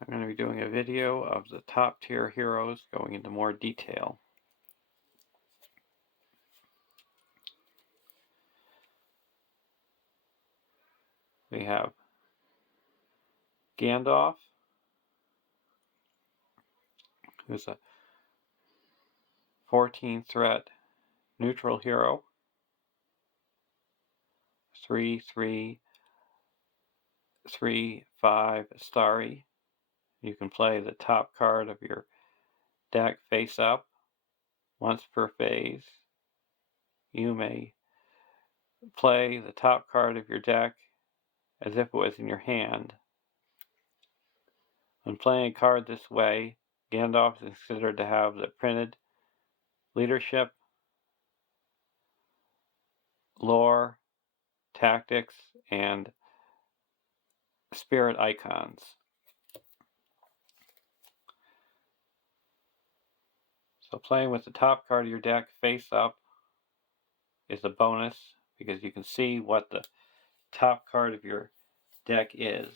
I'm going to be doing a video of the top tier heroes going into more detail. We have Gandalf, who's a 14 threat neutral hero, 3/3/3/5 starry. You can play the top card of your deck face up once per phase. You may play the top card of your deck as if it was in your hand. When playing a card this way, Gandalf is considered to have the printed leadership, lore, tactics, and spirit icons. So playing with the top card of your deck face up is a bonus because you can see what the top card of your deck is.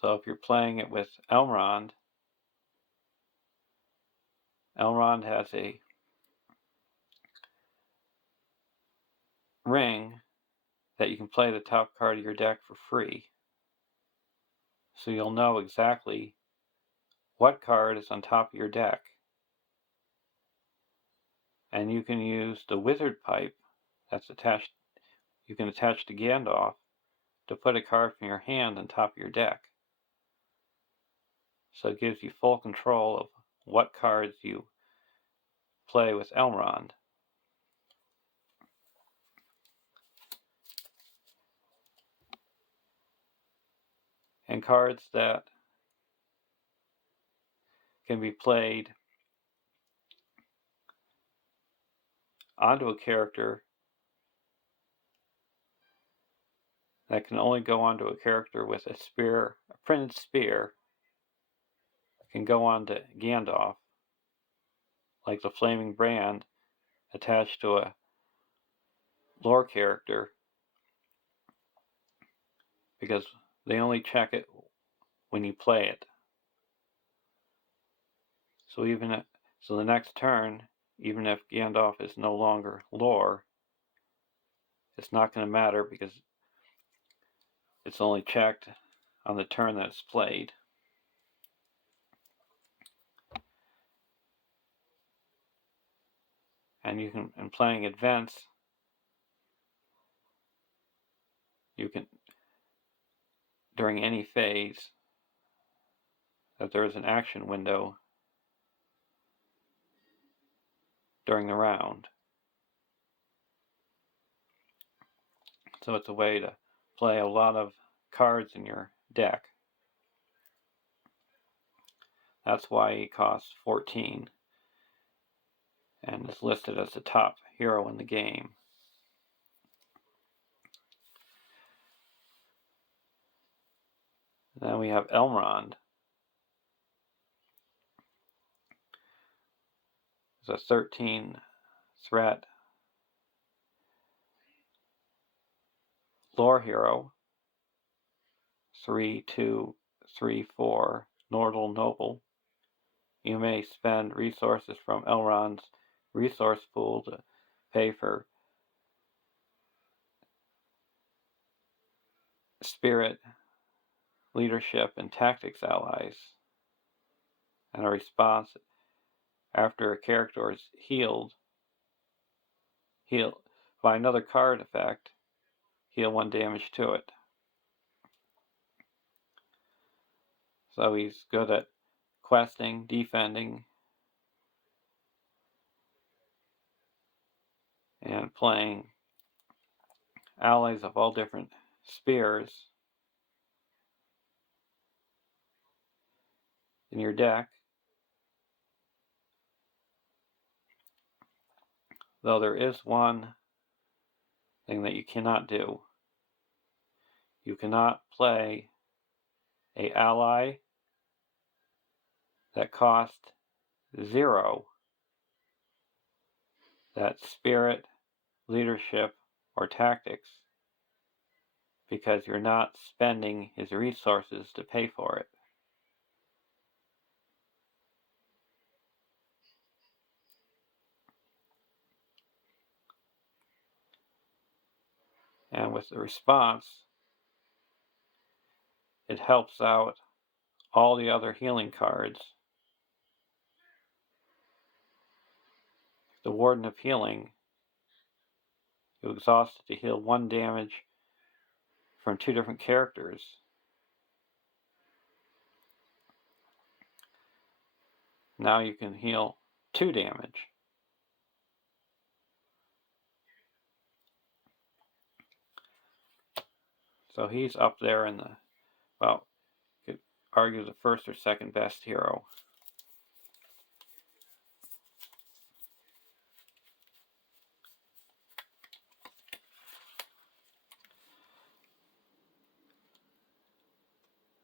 So if you're playing it with Elrond has a ring that you can play the top card of your deck for free. So you'll know exactly what card is on top of your deck. And you can use the wizard pipe that's attached, you can attach to Gandalf to put a card from your hand on top of your deck. So it gives you full control of what cards you play with Elrond. And cards that can be played onto a character that can only go onto a character with a spear, a printed spear, can go onto Gandalf, like the Flaming Brand attached to a lore character, because they only check it when you play it. So the next turn, even if Gandalf is no longer lore, it's not going to matter because it's only checked on the turn that it's played. And you can, in playing events, you can, during any phase, that there is an action window during the round. So it's a way to play a lot of cards in your deck. That's why he costs 14 and is listed as the top hero in the game. Then we have Elrond. He's a 13 threat lore hero, 3/2/3/4 Nordal Noble. You may spend resources from Elrond's resource pool to pay for spirit, leadership, and tactics allies. And a response after a character is healed by another card effect, heal 1 damage to it. So he's good at questing, defending, and playing allies of all different spears in your deck. Though there is one thing that you cannot do. You cannot play an ally that costs 0, that's spirit, leadership, or tactics, because you're not spending his resources to pay for it. And with the response, it helps out all the other healing cards. The Warden of Healing, you exhaust it to heal 1 damage from 2 different characters. Now you can heal 2 damage. So he's up there in the, well, you could argue the first or second best hero.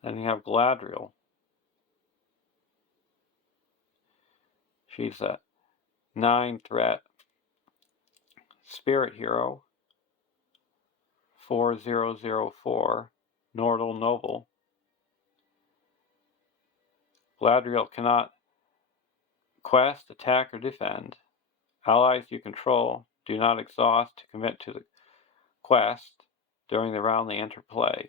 Then you have Galadriel. She's a 9-threat spirit hero, 4004, Nordal Noble. Galadriel cannot quest, attack, or defend. Allies you control do not exhaust to commit to the quest during the round they enter play.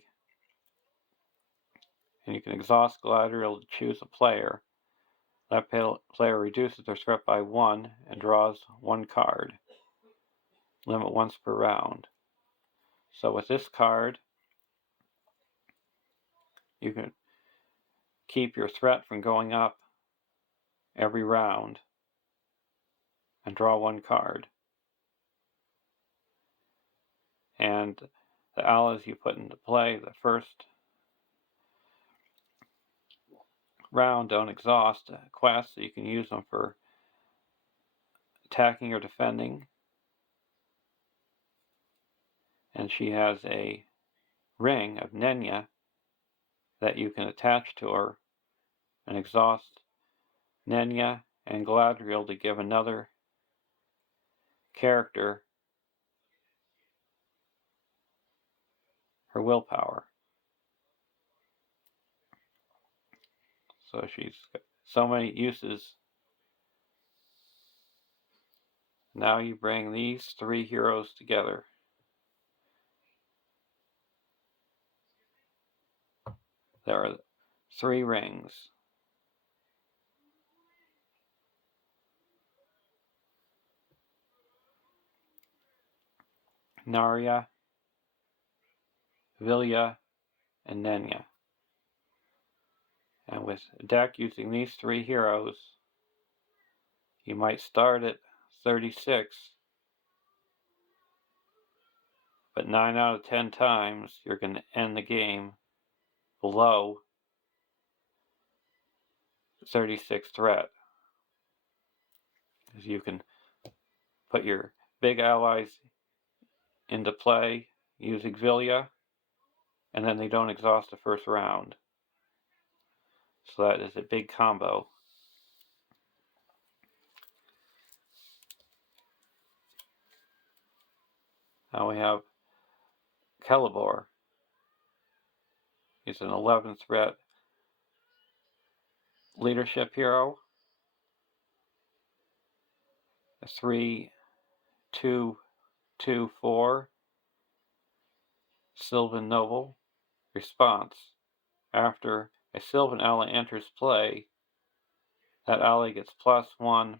And you can exhaust Galadriel to choose a player. That player reduces their threat by 1 and draws 1 card. Limit once per round. So with this card, you can keep your threat from going up every round and draw 1 card. And the allies you put into play the first round don't exhaust quests, so you can use them for attacking or defending. And she has a ring of Nenya that you can attach to her and exhaust Nenya and Galadriel to give another character her willpower. So she's got so many uses. Now you bring these 3 heroes together. There are 3 rings. Narya, Vilya, and Nenya. And with a deck using these 3 heroes, you might start at 36, but 9 out of 10 times you're going to end the game below 36 threat. Because you can put your big allies into play using Vilya, and then they don't exhaust the first round. So that is a big combo. Now we have Celeborn. He's an 11th threat leadership hero. A 3/2/2/4 Sylvan Noble. Response: after a Sylvan ally enters play, that ally gets +1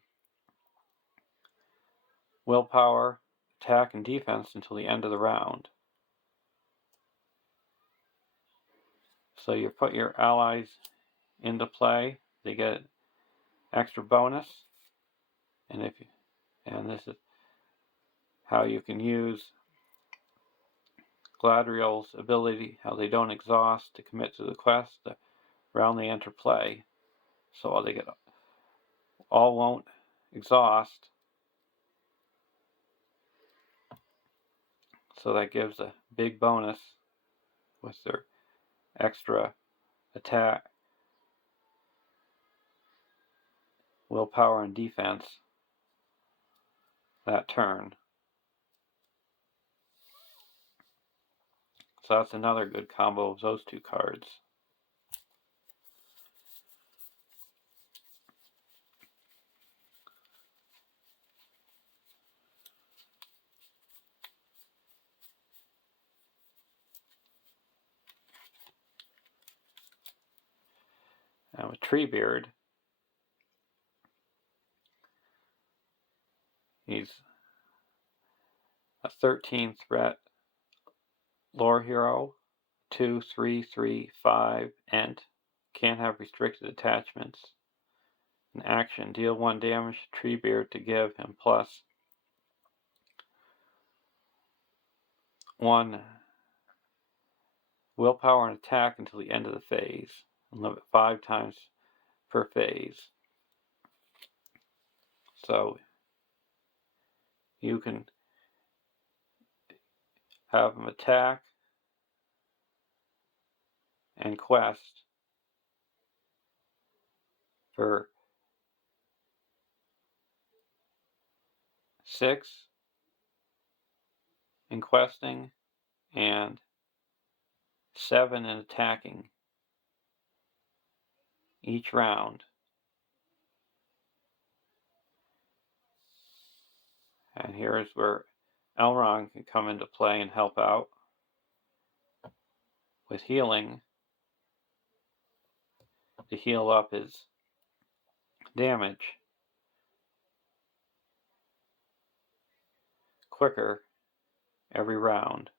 willpower, attack, and defense until the end of the round. So you put your allies into play, they get extra bonus, and this is how you can use Galadriel's ability, how they don't exhaust to commit to the quest the round they enter play. So they all won't exhaust. So that gives a big bonus with their extra attack, willpower, and defense that turn. So that's another good combo of those two cards. Now with Treebeard, he's a 13 threat lore hero, 2, 3, 3, 5, Ent. Can't have restricted attachments. In action, deal 1 damage to Treebeard to give him plus 1 willpower and attack until the end of the phase, and live it 5 times per phase. So you can have him attack and quest for 6 in questing and 7 in attacking each round. And here's where Elrond can come into play and help out with healing to heal up his damage quicker every round.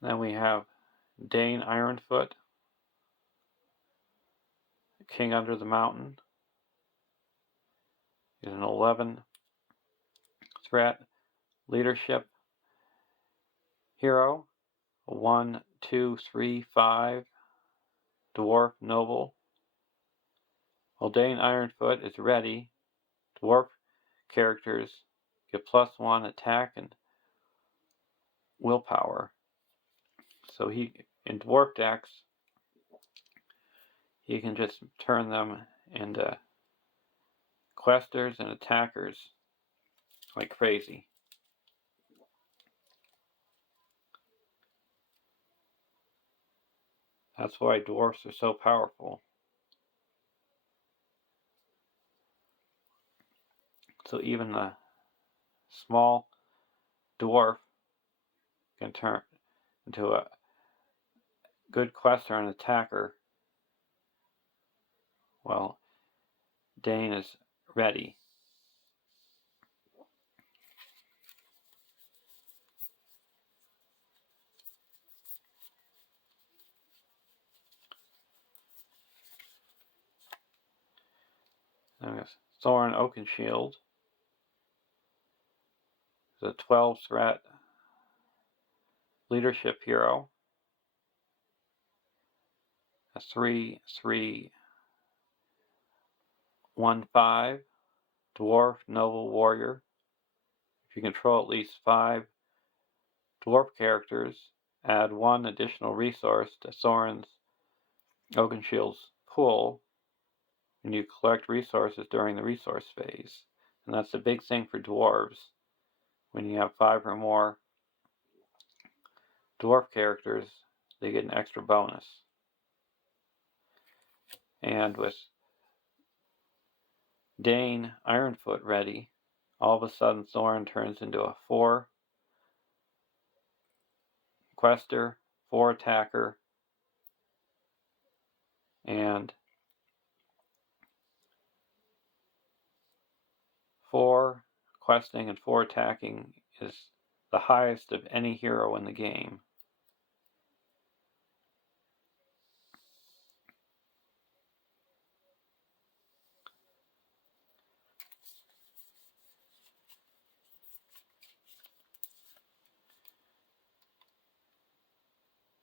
Then we have Dane Ironfoot, King Under the Mountain. He's an 11 threat leadership hero, a 1, 2, 3, 5 dwarf noble. While Dane Ironfoot is ready, dwarf characters get +1 attack and willpower. So he, in dwarf decks, he can just turn them into questers and attackers like crazy. That's why dwarfs are so powerful. So even the small dwarf can turn into a good quester and attacker. Well, Dane is ready. Then Thorin Oakenshield is a 12 threat leadership hero. A 3, 3, 1, 5 dwarf noble warrior. If you control at least 5 dwarf characters, add 1 additional resource to Thorin Oakenshield's pool when you collect resources during the resource phase. And that's the big thing for dwarves. When you have 5 or more dwarf characters, they get an extra bonus. And with Dane Ironfoot ready, all of a sudden Thorin turns into a 4 quester, 4 attacker, and 4 questing and 4 attacking is the highest of any hero in the game.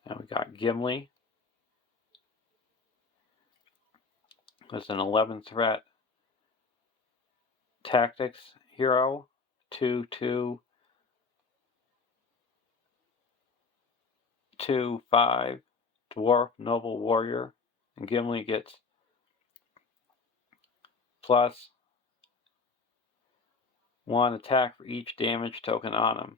Now we got Gimli, was an 11 threat tactics hero, 2/2, 2/5 dwarf noble warrior, and Gimli gets +1 attack for each damage token on him.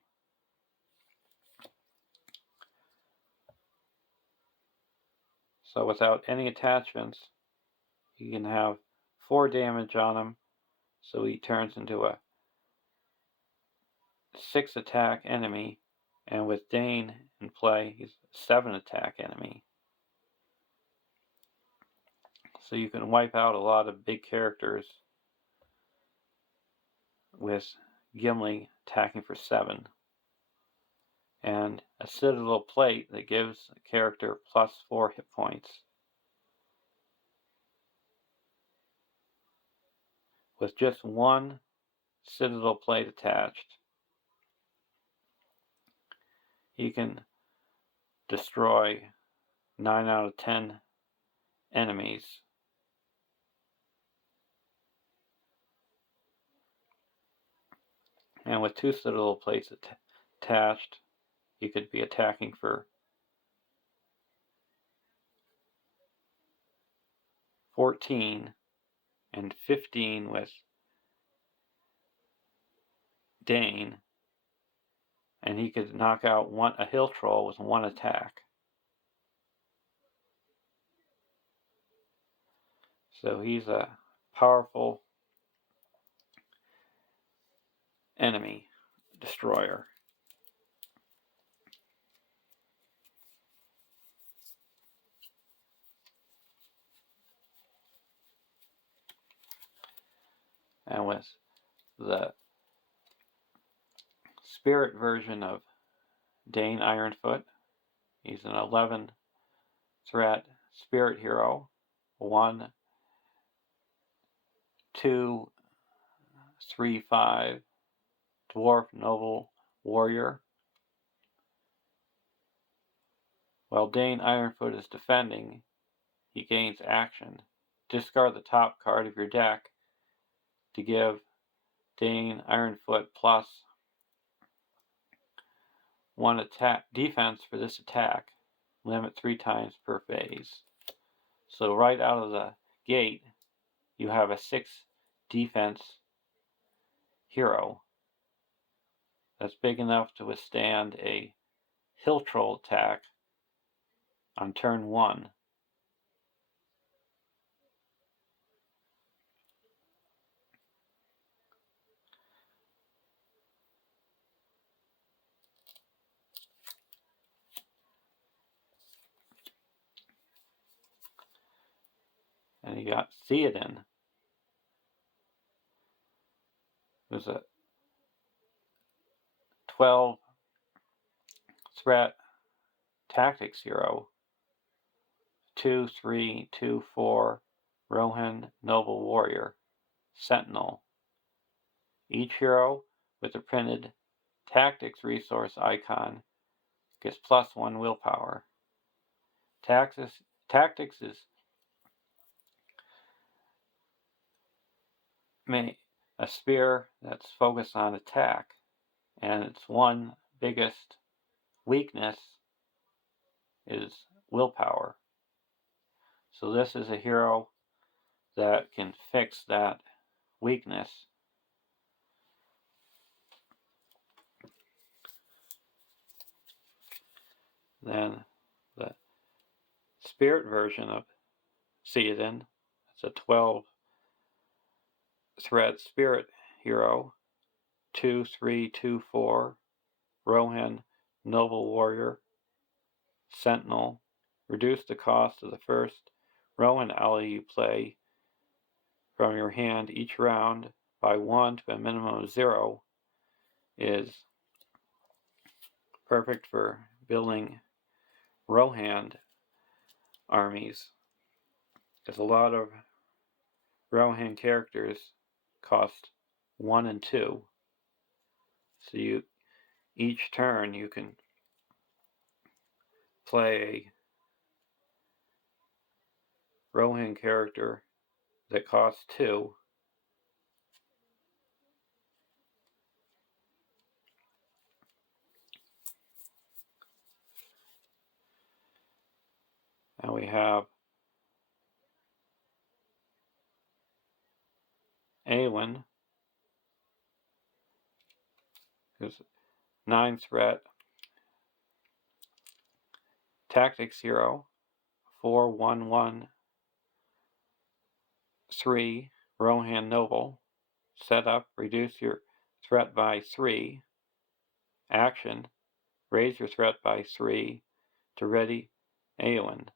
So without any attachments, you can have 4 damage on him, so he turns into a 6 attack enemy, and with Dane in play, he's a 7 attack enemy. So you can wipe out a lot of big characters with Gimli attacking for 7. And a Citadel plate that gives a character +4 hit points. With just 1 Citadel plate attached, he can destroy 9 out of 10 enemies. And with 2 Citadel plates attached, he could be attacking for 14 and 15 with Dane, and he could knock out a hill troll with 1 attack. So he's a powerful enemy destroyer. And with the spirit version of Dane Ironfoot, he's an 11 threat spirit hero, 1, 2, 3, 5 dwarf noble warrior. While Dane Ironfoot is defending, he gains action. Discard the top card of your deck to give Dane Ironfoot +1 attack defense for this attack. Limit 3 times per phase. So right out of the gate, you have a 6 defense hero that's big enough to withstand a hill troll attack on turn 1. And you got Theoden, who's a 12 threat tactics hero, 2, 3, 2, 4 Rohan noble warrior, sentinel. Each hero with a printed tactics resource icon gets +1 willpower. Tactics is a spear that's focused on attack, and its one biggest weakness is willpower. So this is a hero that can fix that weakness. Then the spirit version of Theoden, it's a 12 threat spirit hero, 2, 3, 2, 4 Rohan noble warrior, sentinel. Reduce the cost of the first Rohan ally you play from your hand each round by 1 to a minimum of 0. Is perfect for building Rohan armies, because a lot of Rohan characters cost 1 and 2. So each turn you can play a Rohan character that costs 2. And we have Awen, who's 9 threat, Tactics Hero, 4/1/1/3, Rohan Noble. Set up, reduce your threat by 3. Action, raise your threat by 3 to ready Awen.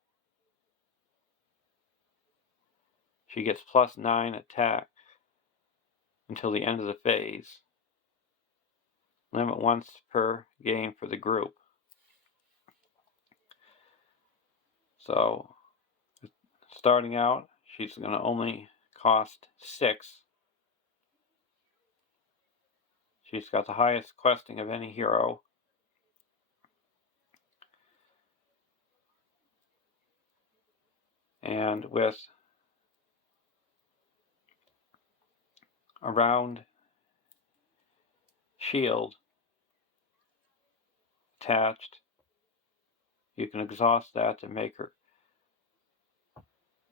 She gets +9 attack until the end of the phase. Limit once per game for the group. So, starting out, she's going to only cost 6. She's got the highest questing of any hero. And with a round shield attached, you can exhaust that to make her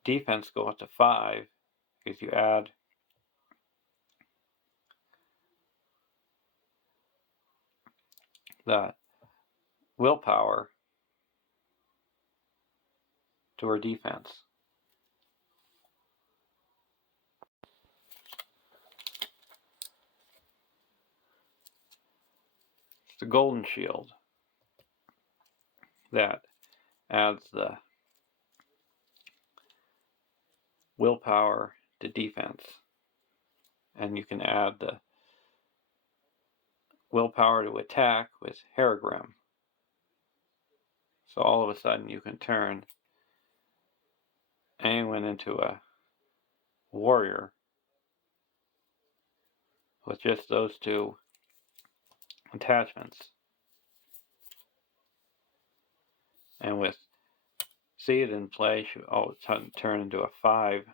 defense go up to 5, because you add the willpower to her defense. It's the golden shield that adds the willpower to defense, and you can add the willpower to attack with Haragrim. So all of a sudden you can turn anyone into a warrior with just those 2 attachments. And with Seed in play, she will all of a sudden turn into a 5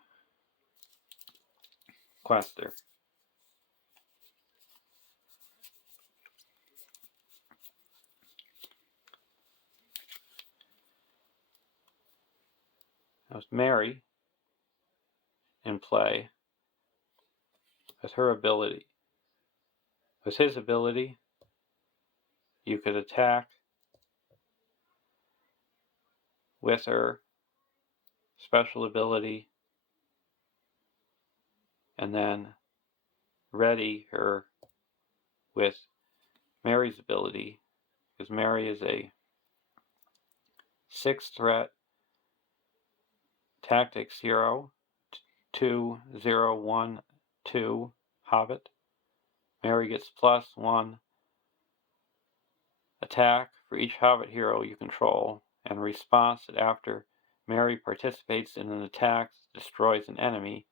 quester. With Mary in play, with her ability, with his ability, you could attack with her special ability and then ready her with Mary's ability, because Mary is a 6 threat Tactics Hero, 2/0/1/2 Hobbit. Mary gets +1 attack for each Hobbit hero you control, and response that after Mary participates in an attack that destroys an enemy,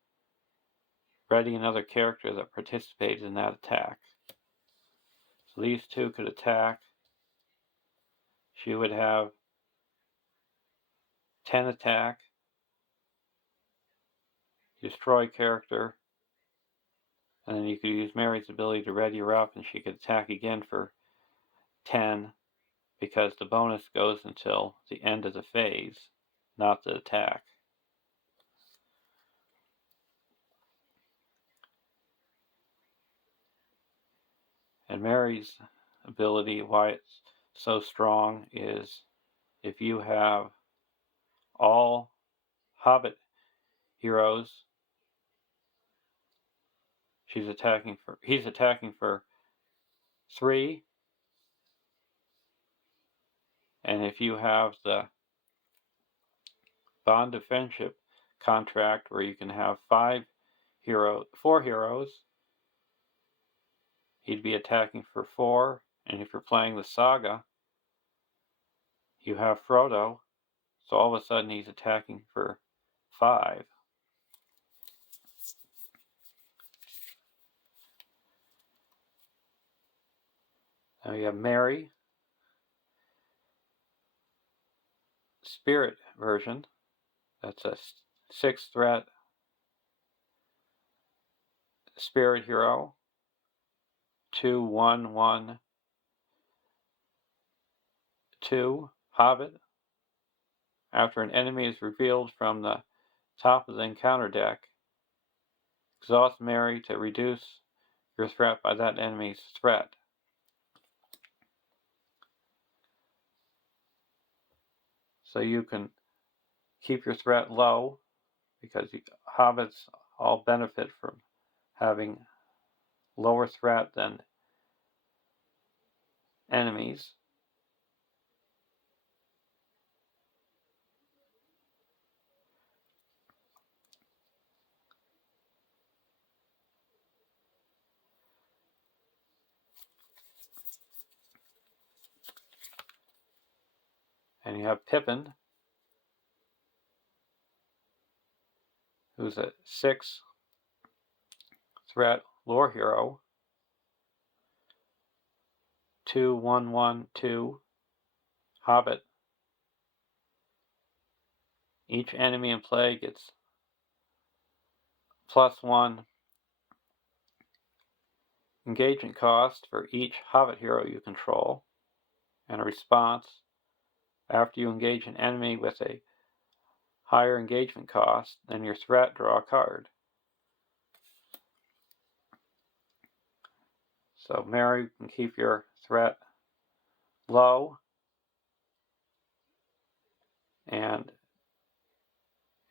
ready another character that participated in that attack. So these 2 could attack. She would have 10 attack, destroy character, and then you could use Mary's ability to ready her up, and she could attack again for 10, because the bonus goes until the end of the phase, not the attack. And Mary's ability, why it's so strong, is if you have all Hobbit heroes, he's attacking for 3, and if you have the Bond of Friendship contract where you can have 4 heroes, he'd be attacking for 4, and if you're playing the Saga, you have Frodo, so all of a sudden he's attacking for 5. Now you have Mary, Spirit version. That's a 6 threat Spirit Hero, 2/1/1/2 Hobbit. After an enemy is revealed from the top of the encounter deck, exhaust Mary to reduce your threat by that enemy's threat. So you can keep your threat low, because hobbits all benefit from having lower threat than enemies. And you have Pippin, who's a 6 threat lore hero, 2/1/1/2 Hobbit. Each enemy in play gets +1 engagement cost for each Hobbit hero you control, and a response after you engage an enemy with a higher engagement cost than your threat, draw a card. So Mary can keep your threat low, and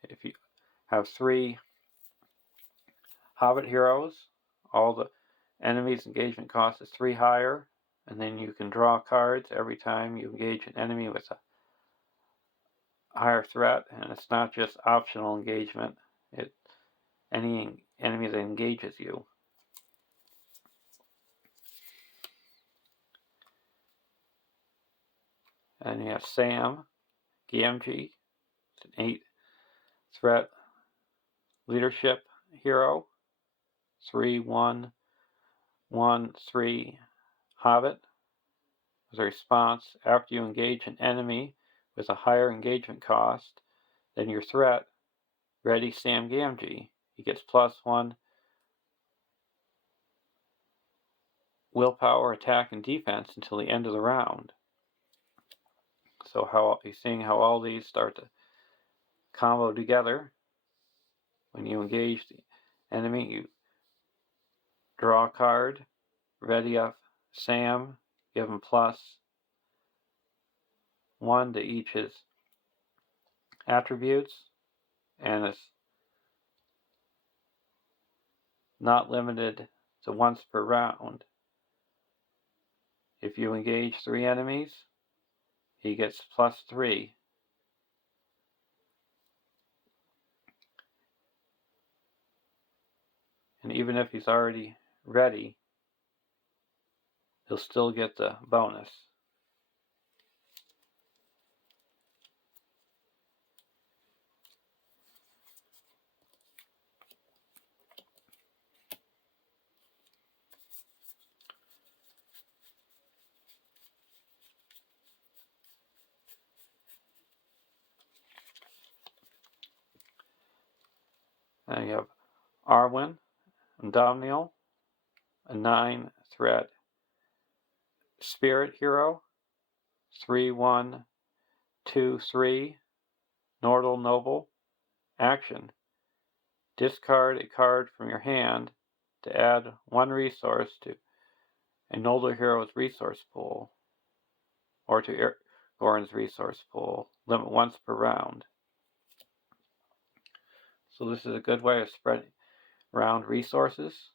if you have 3 Hobbit heroes, all the enemies' engagement cost is 3 higher, and then you can draw cards every time you engage an enemy with a higher threat, and it's not just optional engagement, it's any enemy that engages you. And you have Sam, Gamgee, it's an 8 threat leadership hero, 3/1/1/3 Hobbit. As a response, after you engage an enemy with a higher engagement cost than your threat, ready Sam Gamgee. He gets +1 willpower, attack, and defense until the end of the round. So how you're seeing how all these start to combo together. When you engage the enemy, you draw a card, ready up Sam, give him +1 to each his attributes, and it's not limited to once per round. If you engage 3 enemies, he gets +3. And even if he's already ready, he'll still get the bonus. And you have Arwen and Domniel, a 9 threat spirit hero, 3/1/2/3 Nordal Noble. Action: discard a card from your hand to add 1 resource to a Noldor hero's resource pool, or to Aragorn's resource pool. Limit once per round. So this is a good way of spreading around resources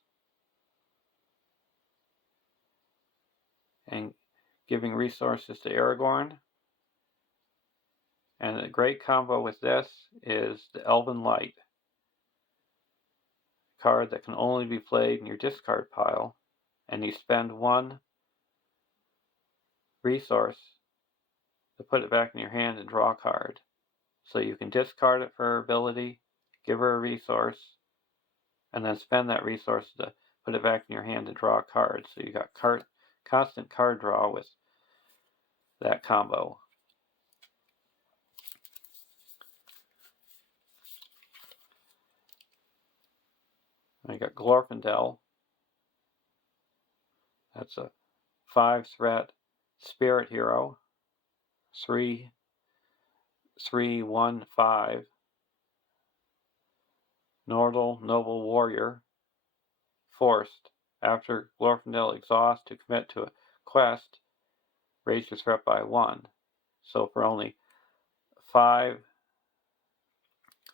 and giving resources to Aragorn. And a great combo with this is the Elven Light card that can only be played in your discard pile, and you spend 1 resource to put it back in your hand and draw a card. So you can discard it for her ability, give her a resource, and then spend that resource to put it back in your hand and draw a card. So you got constant card draw with that combo. I got Glorfindel. That's a 5-threat spirit hero. 3/3/1/5. Nordal Noble Warrior. Forced. After Glorfindel exhausts to commit to a quest, raise your threat by 1. So for only 5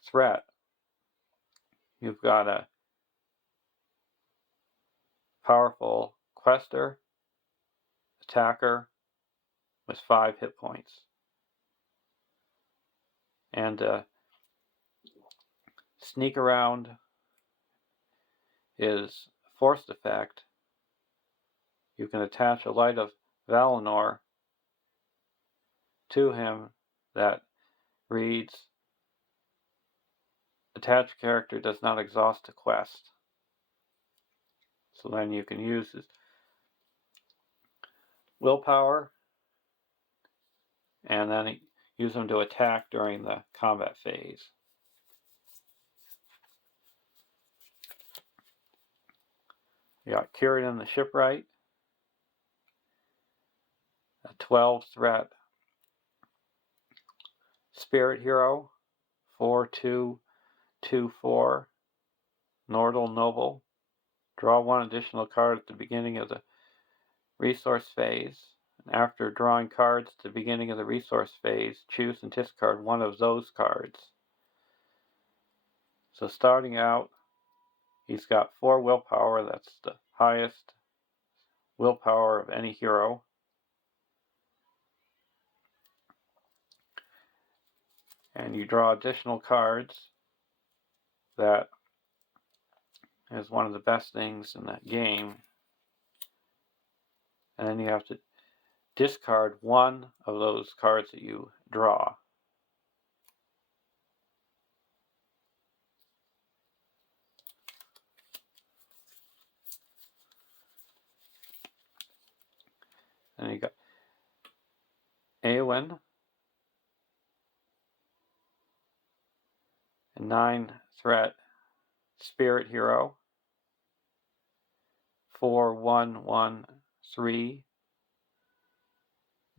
threat, you've got a powerful quester, attacker with 5 hit points. And sneak around is forced effect. You can attach a Light of Valinor to him that reads, attached character does not exhaust a quest. So then you can use his willpower and then use them to attack during the combat phase. You got Curidan the Shipwright, a 12-threat spirit hero, 4/2/2/4, Nordal Noble. Draw 1 additional card at the beginning of the resource phase. And after drawing cards at the beginning of the resource phase, choose and discard 1 of those cards. So starting out, he's got 4 willpower. That's the highest willpower of any hero. And you draw additional cards. That is one of the best things in that game. And then you have to discard 1 of those cards that you draw. And you got Eowyn, a 9-threat spirit hero, 4/1/1/3,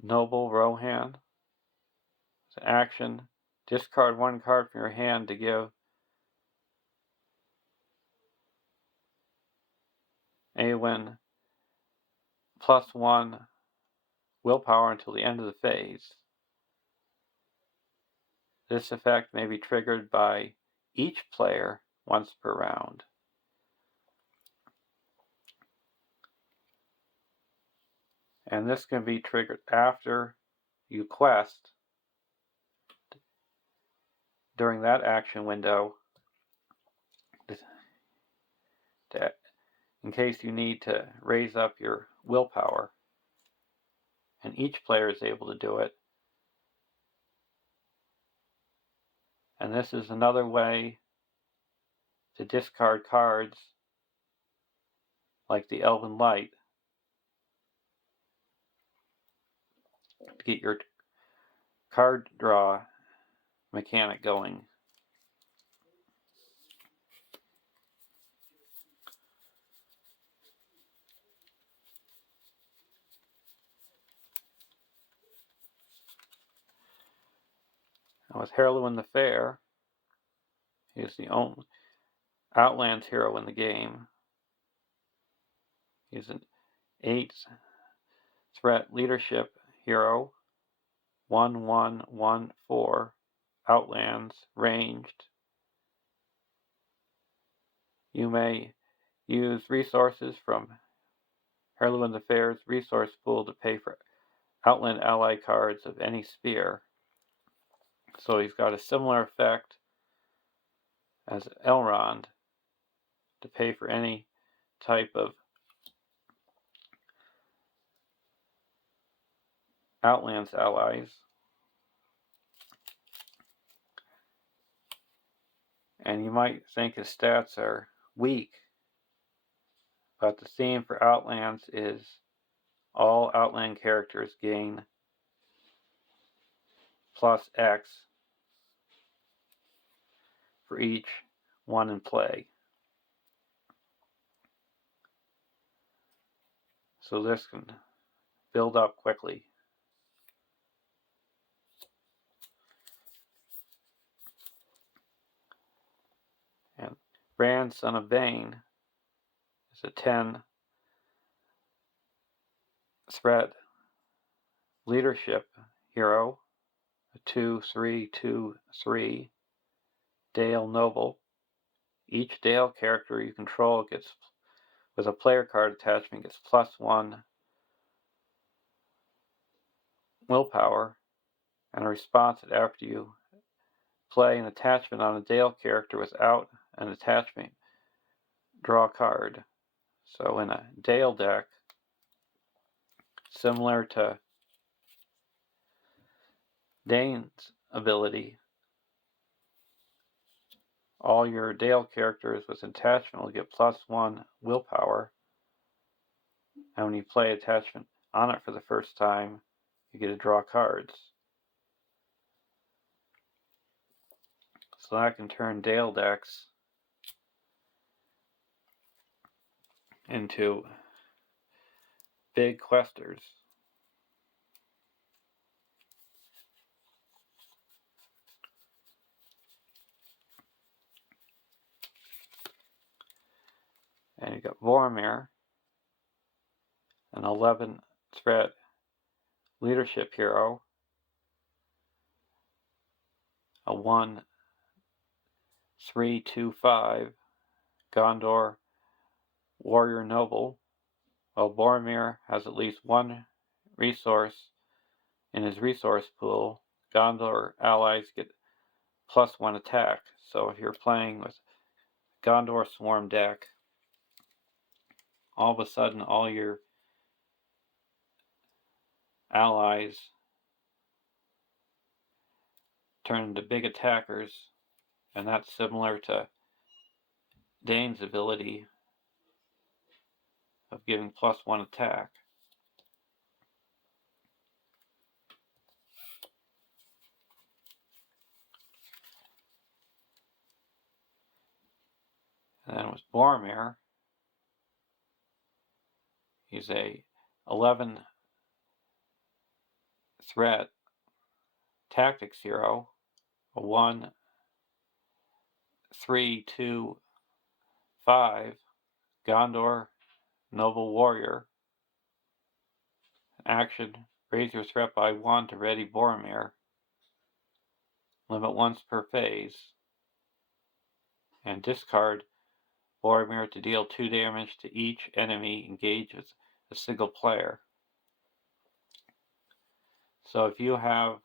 Noble Rohan. It's an action. Discard 1 card from your hand to give Eowyn +1 willpower until the end of the phase. This effect may be triggered by each player once per round. And this can be triggered after you quest. During that action window, in case you need to raise up your willpower. And each player is able to do it. And this is another way to discard cards like the Elven Light to get your card draw mechanic going. Now with Heirloom the Fair, he is the only Outlands hero in the game. He's an 8-threat leadership hero, 1/1/1/4, Outlands, ranged. You may use resources from Heirloom the Fair's resource pool to pay for Outland ally cards of any sphere. So he's got a similar effect as Elrond to pay for any type of Outlands allies. And you might think his stats are weak, but the theme for Outlands is all Outland characters gain +X for each one in play. so this can build up quickly. And Brand, Son of Bane is a 10 threat leadership hero, a 2/3/2/3 Dale Noble. Each Dale character you control gets, with a player card attachment, gets +1 willpower, and a response that after you play an attachment on a Dale character without an attachment, draw a card. So in a Dale deck, similar to Dane's ability, all your Dale characters with attachment will get +1 willpower, and when you play attachment on it for the first time, you get to draw cards. So that can turn Dale decks into big questers. And you got Boromir, an 11 threat leadership hero, a 1/3/2/5 Gondor warrior noble. While Boromir has at least one resource in his resource pool, Gondor allies get +1 attack. So if you're playing with Gondor Swarm deck, all of a sudden all your allies turn into big attackers, and that's similar to Dane's ability of giving +1 attack. And then with Boromir, he's a 11 threat tactics hero, a 1/3/2/5 Gondor noble warrior. Action: raise your threat by 1 to ready Boromir. Limit once per phase. And discard Boromir to deal 2 damage to each enemy engaged with a single player. So if you have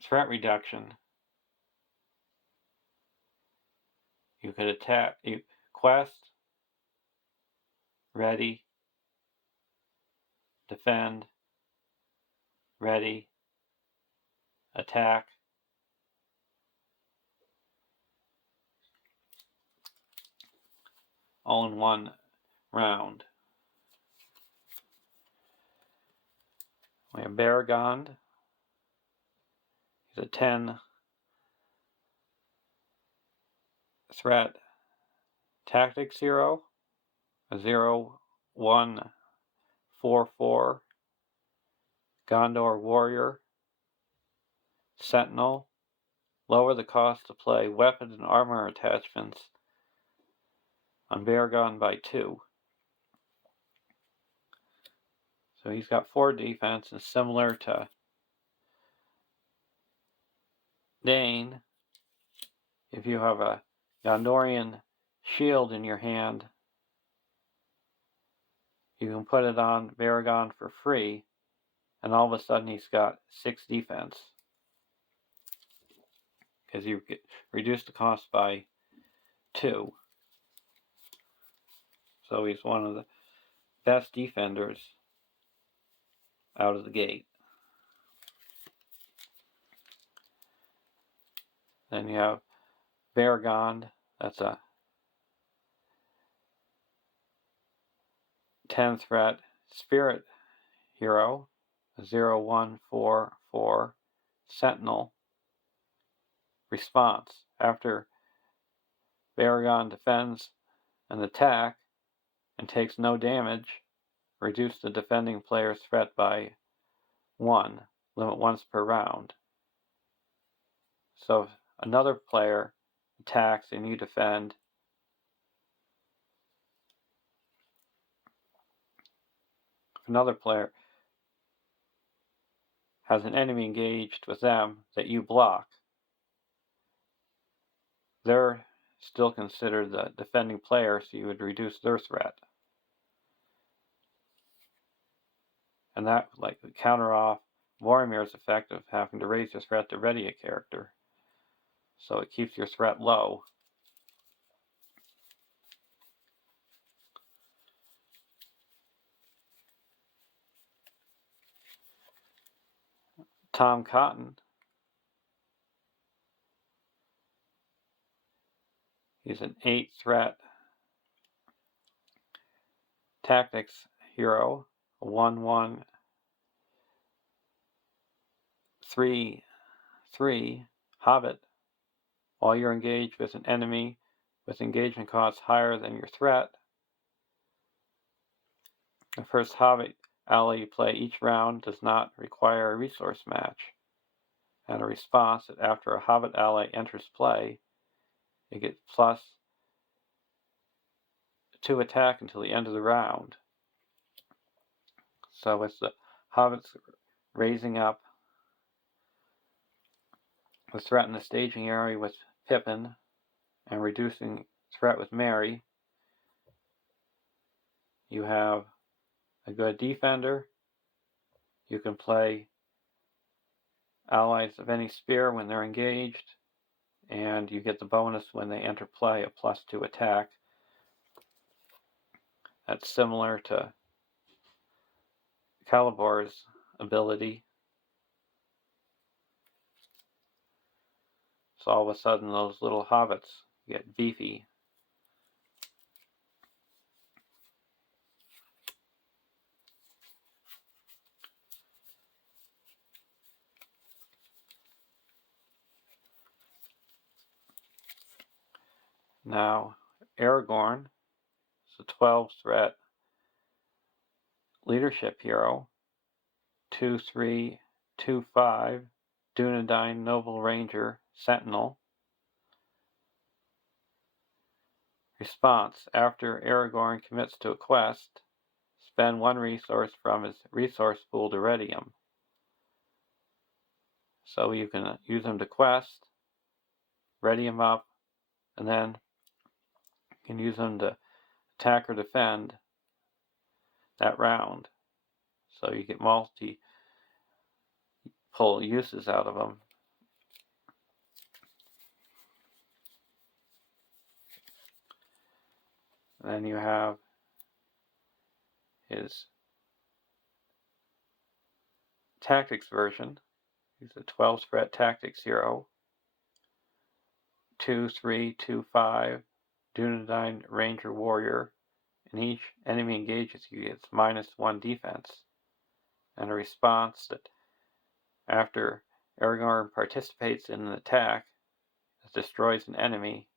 threat reduction, you could attack, quest, ready, defend, ready, attack, all in one round. We have Baragond. He's a 10 threat tactics hero, a 0/1/4/4 Gondor warrior, sentinel. Lower the cost to play weapon and armor attachments on Baragond by 2. So he's got 4 defense, and similar to Dane, if you have a Gondorian shield in your hand, you can put it on Baragond for free, and all of a sudden he's got 6 defense, because you reduce the cost by 2. So he's one of the best defenders out of the gate. Then you have Baragond, that's a 10 threat spirit hero, 0/1/4/4 sentinel. Response: after Baragond defends an attack, and takes no damage, reduce the defending player's threat by 1, limit once per round. So if another player attacks and you defend, if another player has an enemy engaged with them that you block, they're still considered the defending player, so you would reduce their threat. And that would counter off Vorimir's effect of having to raise your threat to ready a character. So it keeps your threat low. Tom Cotton, he's an 8 threat tactics hero, a 1/1 3/3 hobbit. While you're engaged with an enemy with engagement costs higher than your threat, the first hobbit ally you play each round does not require a resource match. And a response that after a hobbit ally enters play, it gets +2 attack until the end of the round. So with the hobbits raising up the threat in the staging area with Pippin and reducing threat with Merry, you have a good defender. You can play allies of any spear when they're engaged, and you get the bonus when they enter play, a +2 attack. That's similar to Calibor's ability. So all of a sudden those little hobbits get beefy. Now, Aragorn is a 12 threat leadership hero, 2/3, 2/5, Dunedain Noble Ranger Sentinel. Response: after Aragorn commits to a quest, spend 1 resource from his resource pool to ready him. So you can use him to quest, ready him up, and then you can use him to attack or defend that round. So you get multiple uses out of him. And then you have his tactics version. He's a 12 threat tactics hero, 2/3, 2/5, Dunedain Ranger Warrior, and each enemy engages you gets -1 defense. And a response that after Aragorn participates in an attack that destroys an enemy,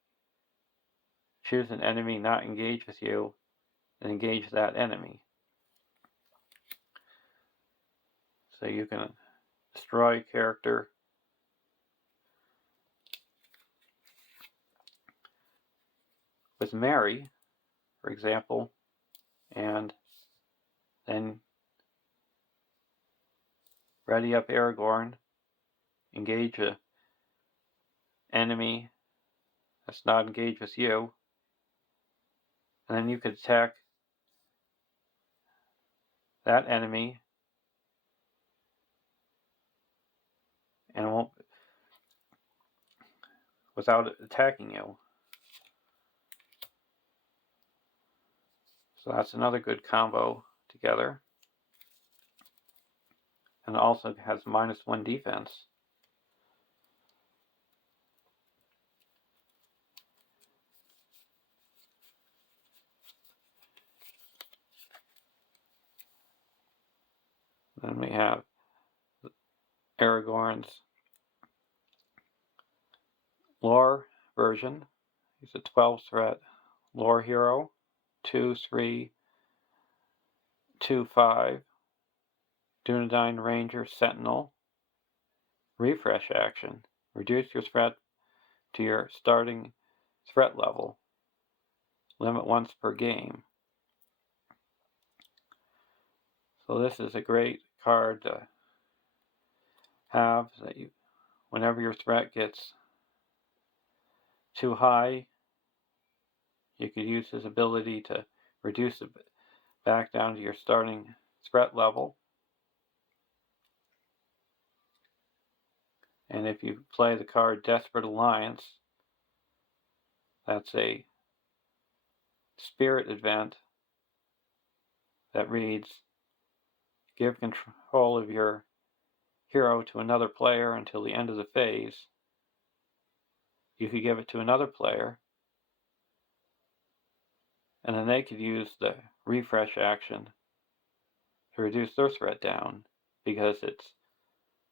choose an enemy not engaged with you and engage that enemy. So you can destroy a character with Merry, for example, and then ready up Aragorn, engage a enemy that's not engaged with you, and then you could attack that enemy and it won't without attacking you. So that's another good combo together. And it also has -1 defense. Then we have Aragorn's lore version. He's a 12 threat lore hero, 2, 3, 2, 5, Dunedain Ranger Sentinel. Refresh action. Reduce your threat to your starting threat level. Limit once per game. So this is a great card to have, that you, whenever your threat gets too high, you could use his ability to reduce it back down to your starting threat level. And if you play the card Desperate Alliance, that's a spirit event that reads, give control of your hero to another player until the end of the phase. You could give it to another player, and then they could use the refresh action to reduce their threat down, because it's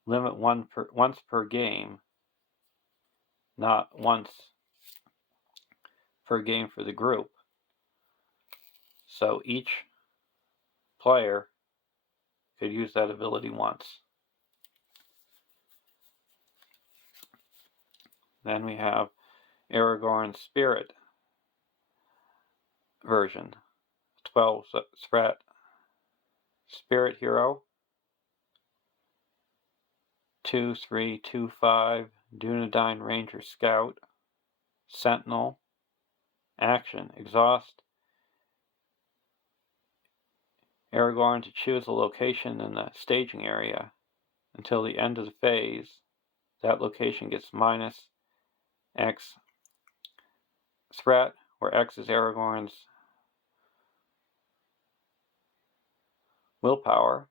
limit once per game, not once per game for the group. So each player could use that ability once. Then we have Aragorn's Spirit version, 12 threat Spirit Hero, 2, 3, 2, 5, Dunedain Ranger Scout, Sentinel. Action, exhaust Aragorn to choose a location in the staging area until the end of the phase. That location gets minus X threat, where X is Aragorn's willpower.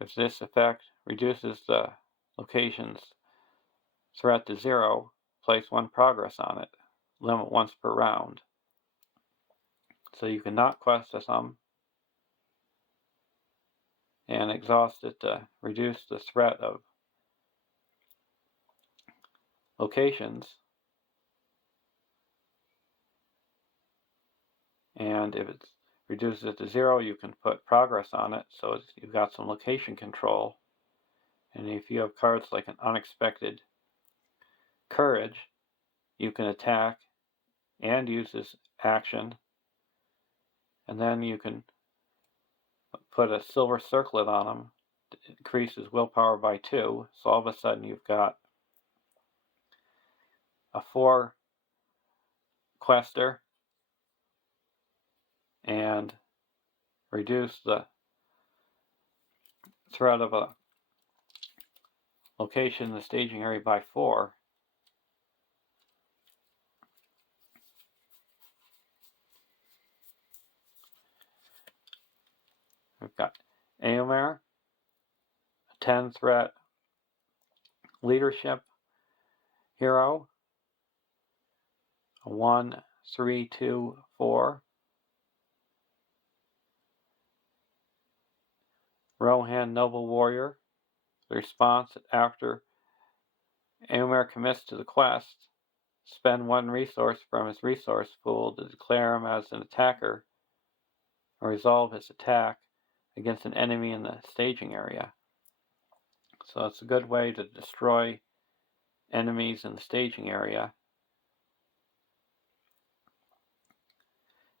If this effect reduces the location's threat to 0, place 1 progress on it. Limit once per round. So you cannot quest some and exhaust it to reduce the threat of locations. And if it reduces it to 0, you can put progress on it, so you've got some location control. And if you have cards like an Unexpected Courage, you can attack and use this action, and then you can put a silver circlet on him. It increases willpower by 2, so all of a sudden you've got a 4 quester and reduce the threat of a location in the staging area by 4. We've got Éomer, a 10 threat leadership hero, a 1, 3, 2, 4. Rohan Noble Warrior. The response after Éomer commits to the quest, spend 1 resource from his resource pool to declare him as an attacker, or resolve his attack against an enemy in the staging area. So it's a good way to destroy enemies in the staging area.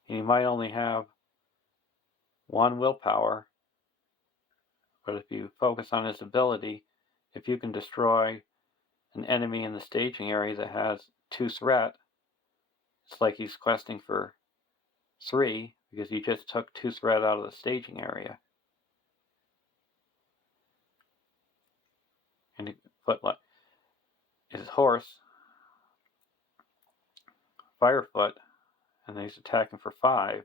And you might only have 1 willpower, but if you focus on his ability, if you can destroy an enemy in the staging area that has 2 threat, it's like he's questing for 3, because he just took 2 threat out of the staging area. And he put his horse, Firefoot, and he's attacking for 5.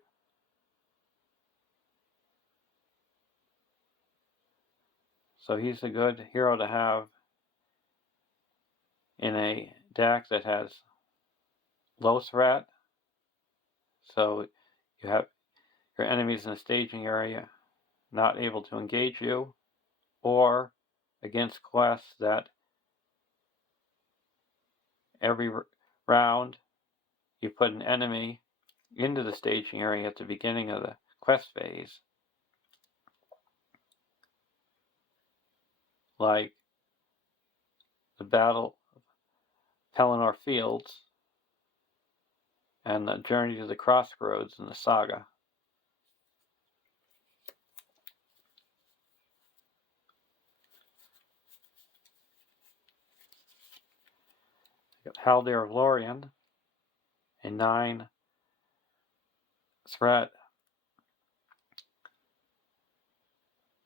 So he's a good hero to have in a deck that has low threat. So you have your enemies in the staging area not able to engage you, or against quests that every round you put an enemy into the staging area at the beginning of the quest phase, like the Battle of Pelennor Fields and the Journey to the Crossroads in the saga. Haldir of Lorien, a 9-threat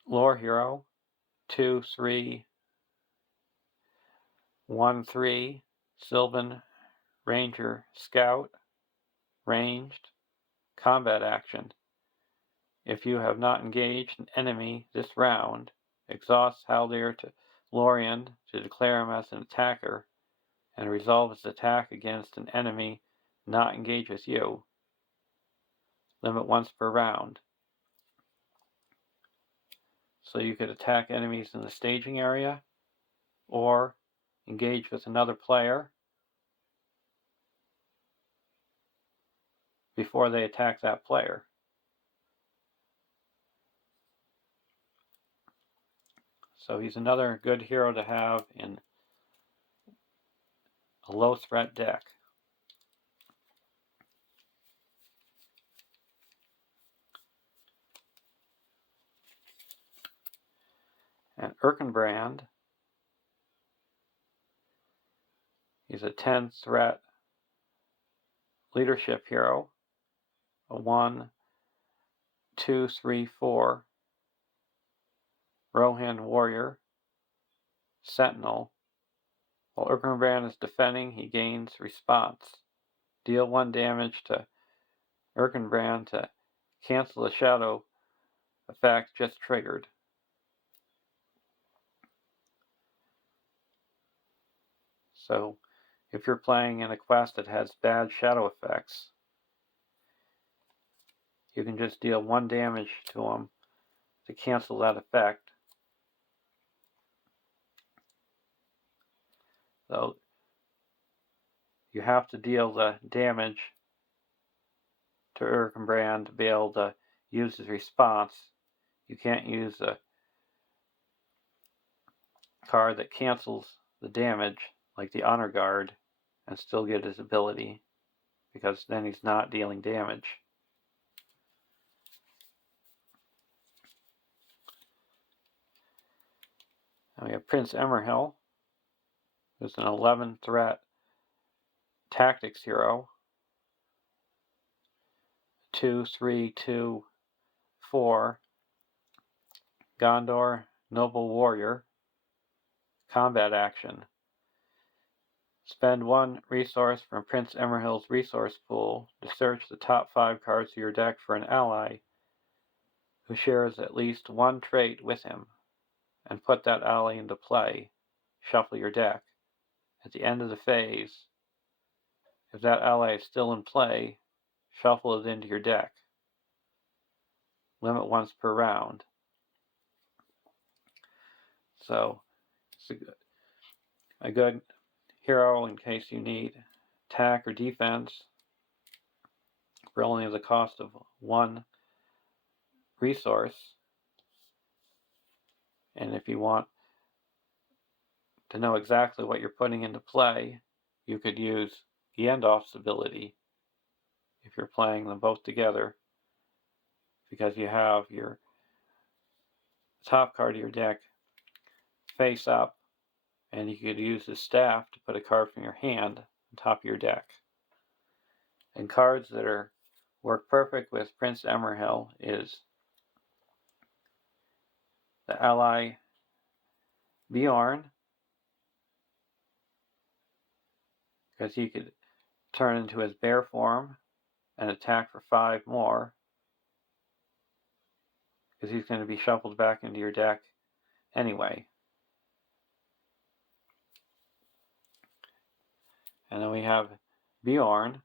lore hero, 2/3 1/3 Sylvan Ranger Scout, ranged, combat action. If you have not engaged an enemy this round, exhaust Haldir to Lorien to declare him as an attacker, and resolve his attack against an enemy not engaged with you. Limit once per round. So you could attack enemies in the staging area, or engage with another player before they attack that player. So he's another good hero to have in a low threat deck. And Erkenbrand, he's a 10 threat leadership hero, a 1, 2, 3, 4 Rohan warrior, sentinel. While Erkenbrand is defending, he gains response. Deal 1 damage to Erkenbrand to cancel the shadow effect just triggered. So if you're playing in a quest that has bad shadow effects, you can just deal 1 damage to him to cancel that effect. So you have to deal the damage to Erkenbrand to be able to use his response. You can't use a card that cancels the damage, like the Honor Guard, and still get his ability, because then he's not dealing damage. And we have Prince Emerhill, who's an 11 threat tactics hero, 2, 3, 2, 4 Gondor noble warrior, combat action. Spend 1 resource from Prince Emerhill's resource pool to search the top 5 cards of your deck for an ally who shares at least 1 trait with him, and put that ally into play. Shuffle your deck. At the end of the phase, if that ally is still in play, shuffle it into your deck. Limit once per round. So it's a good hero in case you need attack or defense for only the cost of 1 resource. And if you want to know exactly what you're putting into play, you could use Gandalf's ability if you're playing them both together, because you have your top card of your deck face up, and you could use the staff to put a card from your hand on top of your deck. And cards that work perfect with Prince Emerhill is the ally Bjorn, because he could turn into his bear form and attack for 5 more, because he's going to be shuffled back into your deck anyway. And then we have Bjorn,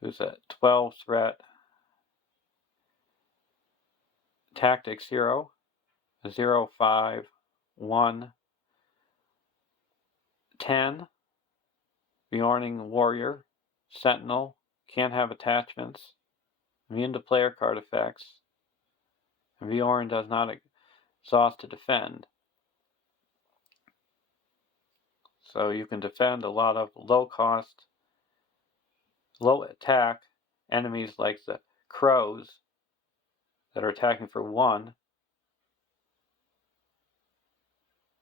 who's a 12 threat tactics hero, 0, 5, 1, 10 Bjorning warrior, sentinel, can't have attachments, immune to player card effects, and Bjorn does not exhaust to defend. So you can defend a lot of low cost, low attack enemies like the crows that are attacking for 1,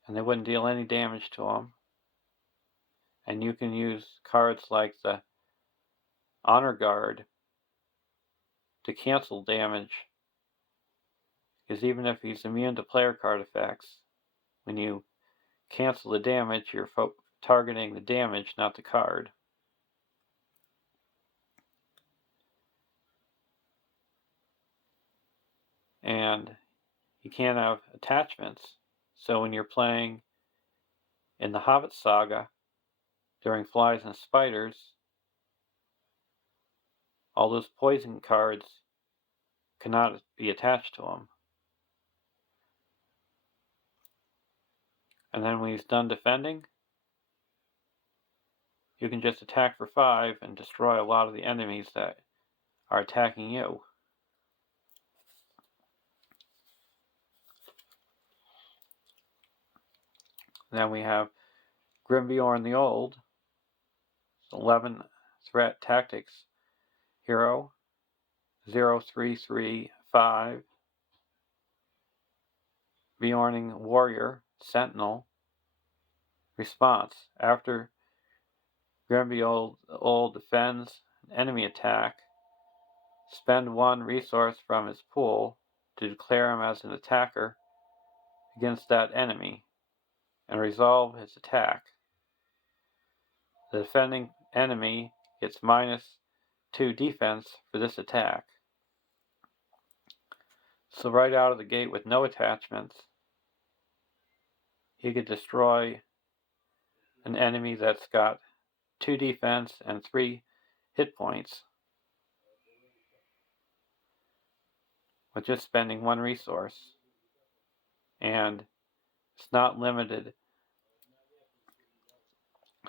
and they wouldn't deal any damage to them. And you can use cards like the Honor Guard to cancel damage, because even if he's immune to player card effects, when you cancel the damage, you're targeting the damage, not the card. And you can't have attachments. So when you're playing in the Hobbit Saga during Flies and Spiders, all those poison cards cannot be attached to them. And then when he's done defending, you can just attack for 5 and destroy a lot of the enemies that are attacking you. Then we have Grimbjorn the Old, 11 threat tactics hero, 0335, Bjorning Warrior, Sentinel. Response: after Grimbjorn Old defends an enemy attack, spend 1 resource from his pool to declare him as an attacker against that enemy, and resolve his attack. The defending enemy gets -2 defense for this attack. So right out of the gate with no attachments, he could destroy an enemy that's got 2 defense and 3 hit points with just spending 1 resource. And it's not limited,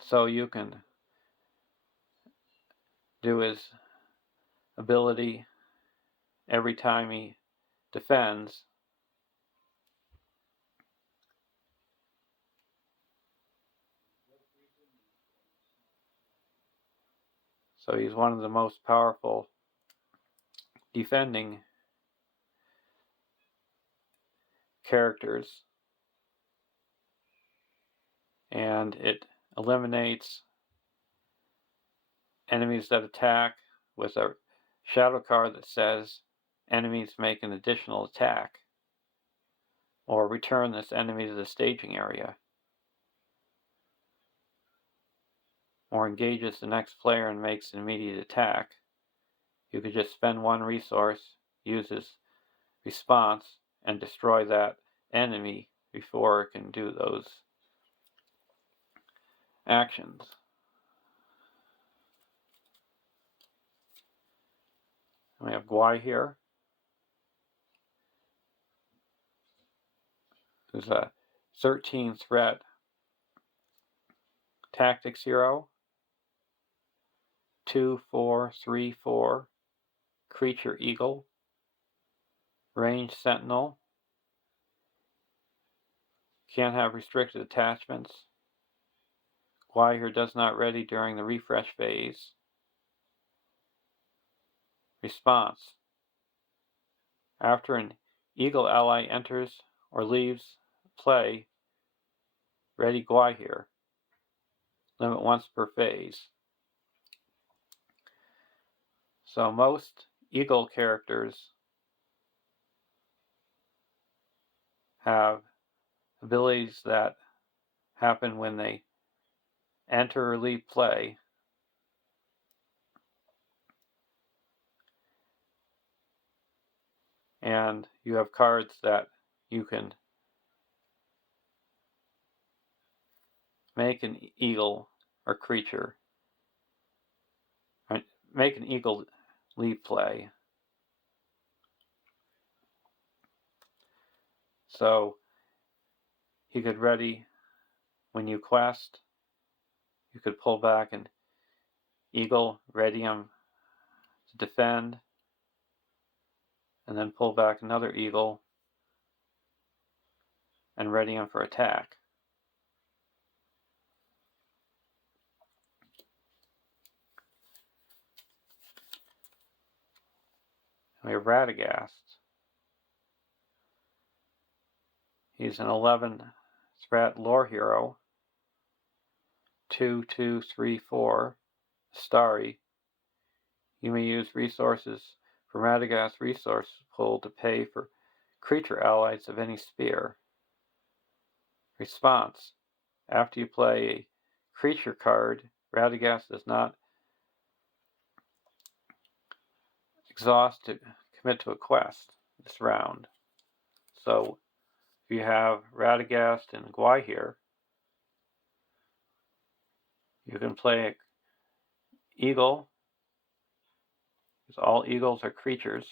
so you can do his ability every time he defends. So he's one of the most powerful defending characters, and it eliminates enemies that attack with a shadow card that says enemies make an additional attack, or return this enemy to the staging area, or engages the next player and makes an immediate attack. You could just spend 1 resource, use his response, and destroy that enemy before it can do those actions. We have Guai here, who's a 13 threat tactics hero, 2/4/3/4 creature eagle, range sentinel, can't have restricted attachments. Guai here does not ready during the refresh phase. Response: after an eagle ally enters or leaves play, ready Guai here. Limit once per phase. So most eagle characters have abilities that happen when they enter or leave play. And you have cards that you can make an eagle or creature, or make an eagle leave play. So he could ready when you quest, you could pull back an eagle, ready him to defend, and then pull back another eagle and ready him for attack. We have Radagast. He's an 11 threat lore hero. 2, 2, 3, 4. Starry. You may use resources from Radagast resource pool to pay for creature allies of any sphere. Response. After you play a creature card, Radagast does not exhaust to commit to a quest this round. So if you have Radagast and Gwai here, you can play Eagle, because all eagles are creatures.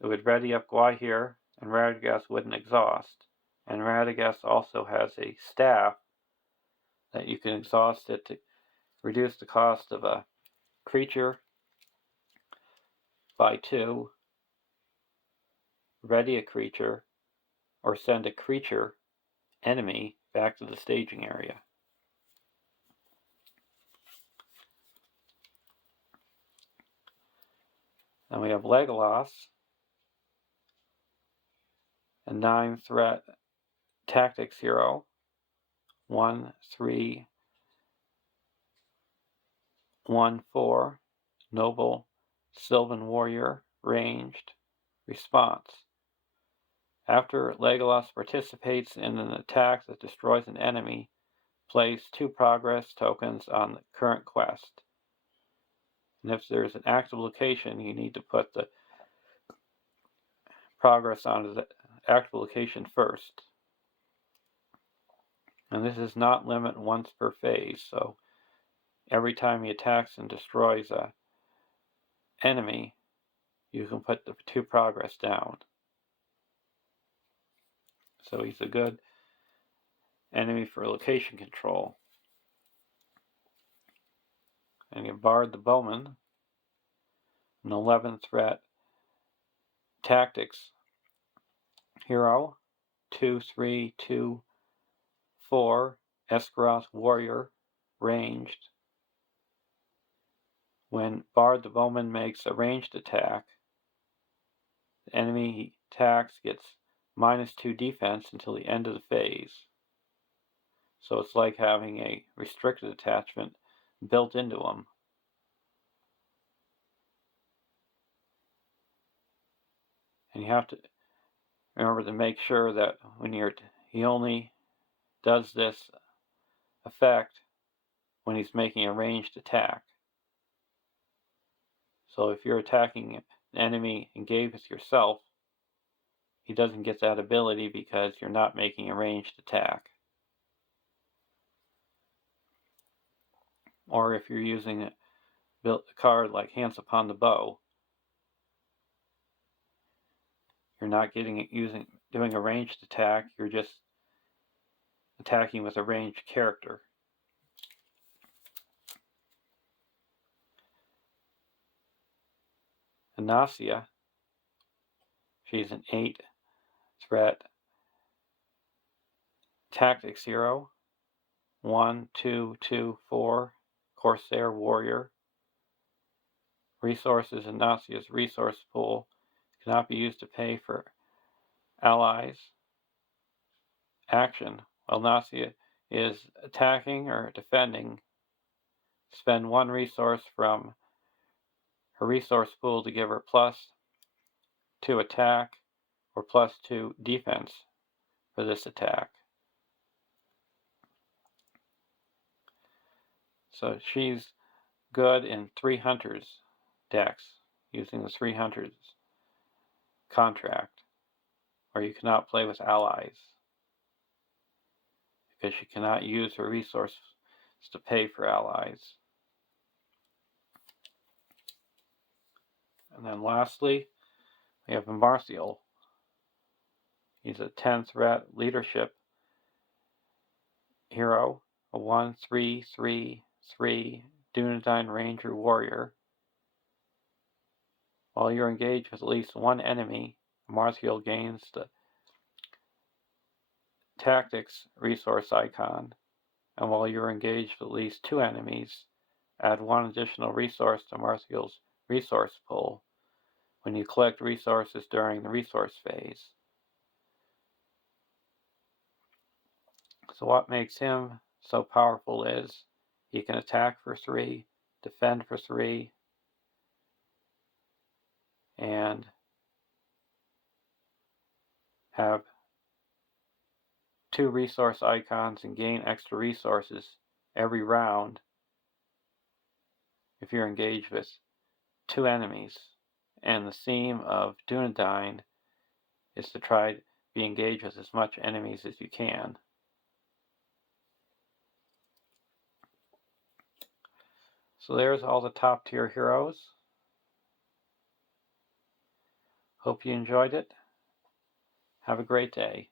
It would ready up Gwai here, and Radagast wouldn't exhaust. And Radagast also has a staff that you can exhaust it to reduce the cost of a creature by 2, ready a creature, or send a creature enemy back to the staging area. Then we have Legolas, a 9 threat tactics hero. 1, 3, 1, 4. Noble Sylvan warrior, ranged. Response. After Legolas participates in an attack that destroys an enemy, place 2 progress tokens on the current quest. And if there's an active location, you need to put the progress onto the active location first. And this is not limit once per phase, so every time he attacks and destroys a enemy, you can put the 2 progress down. So he's a good enemy for location control. And you Bard the Bowman, an 11 threat tactics hero. 2, 3, 2, 4. Esgaroth warrior, ranged. When Bard the Bowman makes a ranged attack, the enemy he attacks gets -2 defense until the end of the phase. So it's like having a restricted attachment built into him. And you have to remember to make sure that when he only does this effect when he's making a ranged attack. So if you're attacking an enemy engaged with yourself, he doesn't get that ability because you're not making a ranged attack. Or if you're using a card like Hands Upon the Bow, you're not doing a ranged attack, you're just attacking with a ranged character. Anasia, she's an 8 threat tactics hero. 1, 2, 2, 4. Corsair warrior. Resources in Nasia's resource pool cannot be used to pay for allies. Action. While Nasia is attacking or defending, spend 1 resource from her resource pool to give her +2 attack or +2 defense for this attack. So she's good in 3 Hunters decks using the 3 Hunters contract, or you cannot play with allies because she cannot use her resources to pay for allies. And then lastly, we have Martial. He's a 10 threat leadership hero, a 1, 3, 3, 3 Dunedain Ranger Warrior. While you're engaged with at least one enemy, Marthiel gains the Tactics resource icon, and while you're engaged with at least two enemies, add one additional resource to Marthiel's resource pool when you collect resources during the resource phase. So what makes him so powerful is he can attack for 3, defend for 3, and have 2 resource icons and gain extra resources every round if you're engaged with 2 enemies. And the theme of Dunedain is to try to be engaged with as much enemies as you can. So there's all the top tier heroes. Hope you enjoyed it. Have a great day.